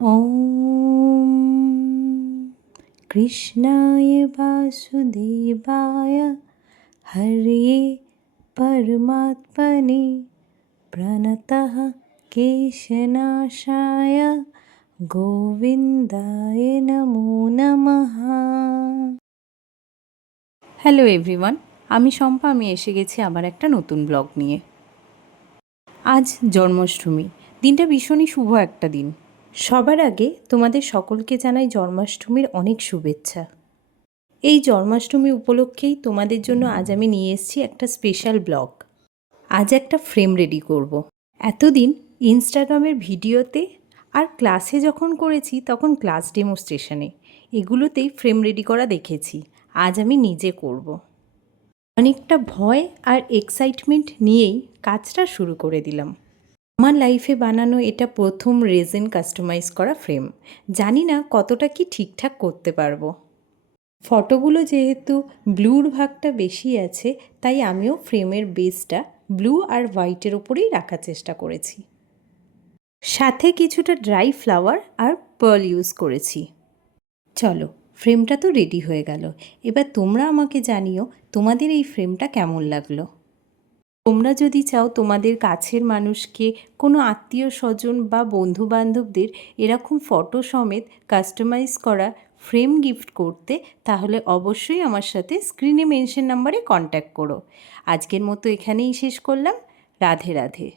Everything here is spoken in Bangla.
ॐ कृष्णाय वासुदेवाय हरे परमात्मने प्रणतः केशनाशाय গোবিন্দায় নমো নমঃ হ্যালো এভরিওয়ান আমি শম্পা আমি এসে গেছি আবার একটা নতুন ব্লগ নিয়ে আজ জন্মাষ্টমী দিনটা ভীষণই শুভ একটা দিন সবার আগে তোমাদের সকলকে জানাই জন্মাষ্টমীর অনেক শুভেচ্ছা এই জন্মাষ্টমী উপলক্ষেই তোমাদের জন্য আজ আমি নিয়ে এসেছি একটা স্পেশাল ব্লগ আজ একটা ফ্রেম রেডি করব। এতদিন ইনস্টাগ্রামের ভিডিওতে আর ক্লাসে যখন করেছি তখন ক্লাস ডেমোস্ট্রেশনে এগুলোতেই ফ্রেম রেডি করা দেখেছি আজ আমি নিজে করব। অনেকটা ভয় আর এক্সাইটমেন্ট নিয়েই কাজটা শুরু করে দিলাম আমার লাইফে বানানো এটা প্রথম রেজেন কাস্টমাইজ করা ফ্রেম। জানি না কতটা কি ঠিকঠাক করতে পারব। ফটোগুলো যেহেতু ব্লুর ভাগটা বেশি আছে, তাই আমিও ফ্রেমের বেসটা ব্লু আর হোয়াইটের ওপরেই রাখার চেষ্টা করেছি। সাথে কিছুটা ড্রাই ফ্লাওয়ার আর পার্ল ইউজ করেছি। চলো, ফ্রেমটা তো রেডি হয়ে গেল। এবার তোমরা আমাকে জানিও তোমাদের এই ফ্রেমটা কেমন লাগল। তোমরা যদি চাও তোমাদের কাছের মানুষকে, কোনো আত্মীয় স্বজন বা বন্ধু বান্ধবদের এরকম ফটো সমেত কাস্টমাইজ করা, ফ্রেম গিফট করতে, তাহলে অবশ্যই আমার সাথে স্ক্রিনে মেনশন নাম্বারে কন্ট্যাক্ট করো। আজকের মতো এখানেই শেষ করলাম। রাধে রাধে।